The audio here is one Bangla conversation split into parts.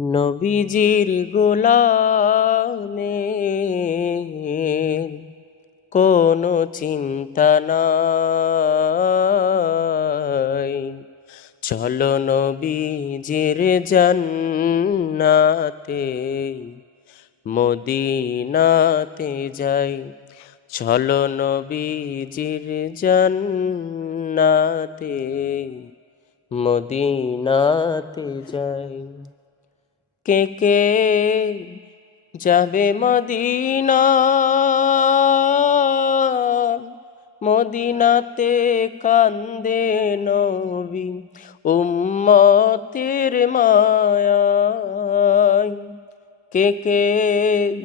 নবীজির গোলামের কোনো চিন্তা নাই। চলো নবীজির জান্নাতে মদিনাতে যাই। চলো নবীজির জান্নাতে মদিনাতে যাই। কে কে যাবে মদিনা, মদিনাতে কান্দে নবী উম্মতের মায়ায়। কে কে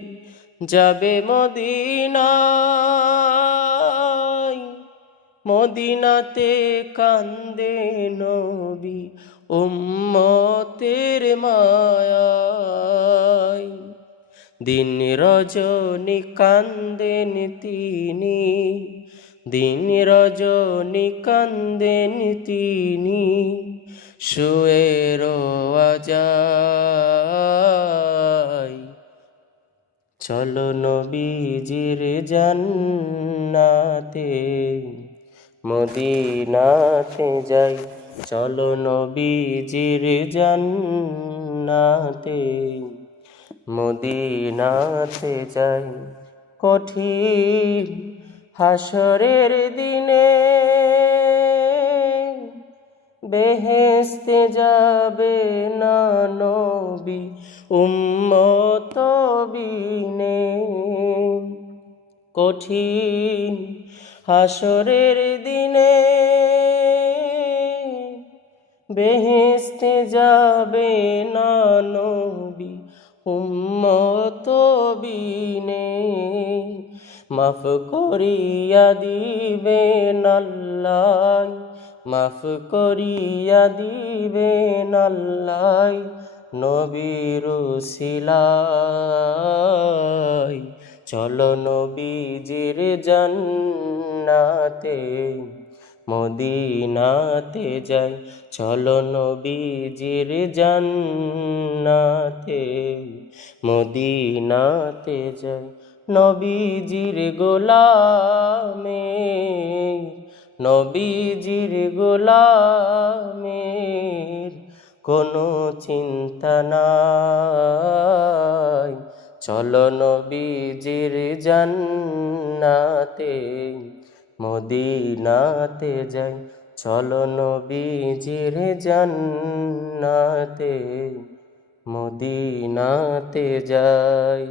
যাবে মদিনায়, মদিনাতে কান্দে নবী উম্মতের মায়ায়। দিন রজনী কান্দেন তিনি, দিন রজনী কান্দেন তিনি, শুয়ে রোয়া যায়। চলো নবীজির জান্নাতে মদিনাতে যাই। চলো নবীজির জান্নাতে মদিনাতে যাই। কঠিন হাসরের দিনে বেহেশতে যাবে না নবী উম্মত বিনে। কঠিন হাসরের দিনে বেহেশতে যাবে না নবী উম্মত বিনে। মাফ করিয়া দিবেন আল্লাহ, মাফ করিয়া দিবেন আল্লাহ নবীর উসিলায়। চলো নবীজির জান্নাতে মদিনাতে যাই। চলো নবীজির জান্নাতে মদিনাতে যাই। নবীজির গোলামের, নবীজির গোলামের কোনো চিন্তা নাই। চলো নবীজির জান্নাতে মদিনাতে যাই। চলো নবীজির জান্নাতে মদিনাতে যাই।